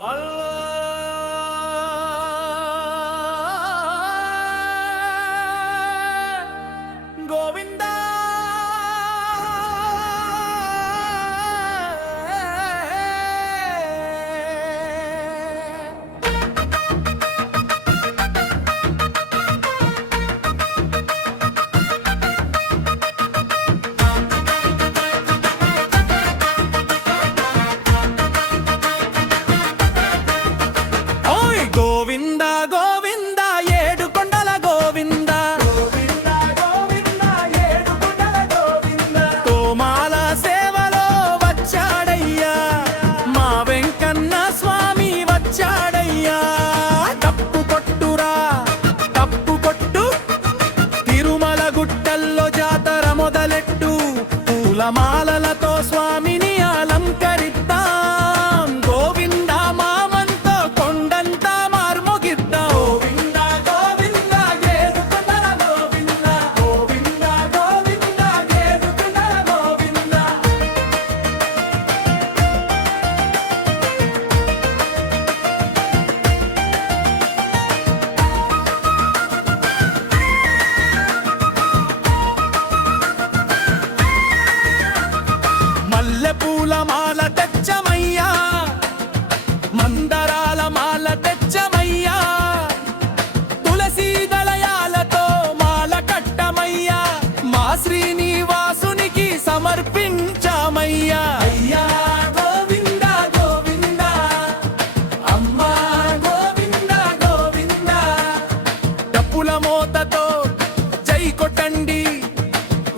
గోవిందా గోవిందా గోవిందా ఏడు కొండల గోవిందా గోవిందా గోవిందా ఏడు కొండల గోవిందా తోమాల సేవలో వచ్చాడయ్యా మా వెంకన్న స్వామి వచ్చాడయ్యా తప్పు కొట్టురా తప్పు కొట్టు తిరుమల గుట్టల్లో జాతర మొదలెట్టు పూలమాలలతో స్వామిని అలంకరిద్దాం గోవిందా మామంతో కొండంతా మార్మోగిద్దాం గోవిందా గోవిందా ఏడు కొండల గోవిందా గోవిందా గోవిందా ఏడు కొండల గోవిందా మల్లెపూల మాల తెచ్చమయ్యా మందరాల మాల తెచ్చమయ్యా తులసీ దళయాలతో మాల కట్టమయ్యా మా శ్రీనివాసునికి సమర్పించామయ్యా అయ్యా గోవిందా గోవిందా అమ్మా గోవిందా గోవిందా డప్పుల మోతతో జై కొట్టండి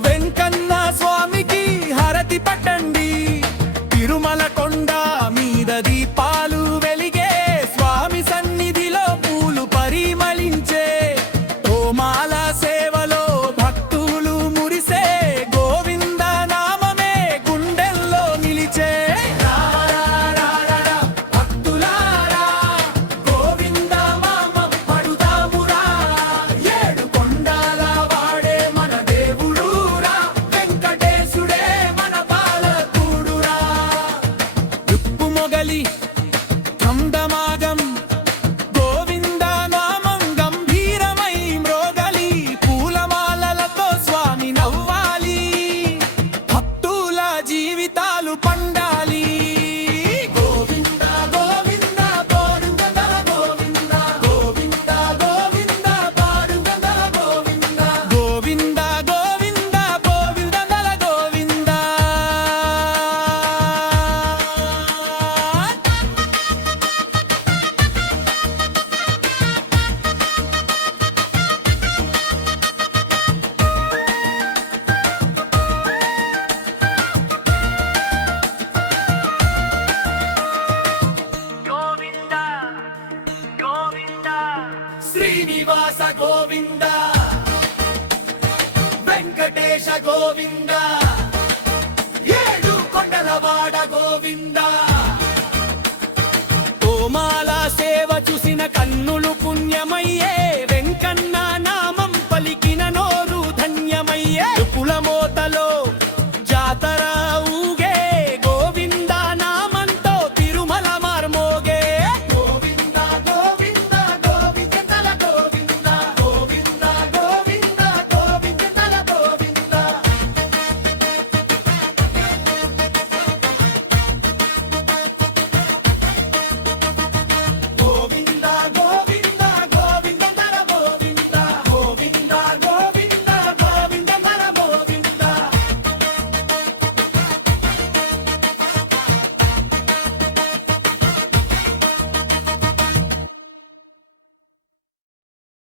వెంకన్న స్వామికి హారతి పట్టండి తిరుమల కొండ మీద దీపాలు వెలిగే స్వామి సన్నిధిలో పూలు పరిమళించే తోమాల సేవలో భక్తులు మురిసే గోవింద నామమే గుండెల్లో నిలిచే భక్తులారా గోవింద నామం పడుదామురా ఏడు కొండల వాడే మన దేవుడురా వెంకటేశుడే మన పాలకుడురా ఉప్పు మొగలి కందమాగం గోవింద నామం గంభీరమై మ్రోగలి పూలమాలలతో స్వామి నవ్వాలి భక్తుల జీవితాలు పండాలి గోవింద గోవింద గోవింద గోవింద గోవింద గోవింద గోవింద గోవింద గోవింద గోవింద గోవింద గోవింద గోవింద శ్రీనివాస గోవింద వెంకటేశ గోవింద ఏడు కొండలవాడ గోవింద తోమాల సేవ చూసిన కన్నులు పుణ్యమై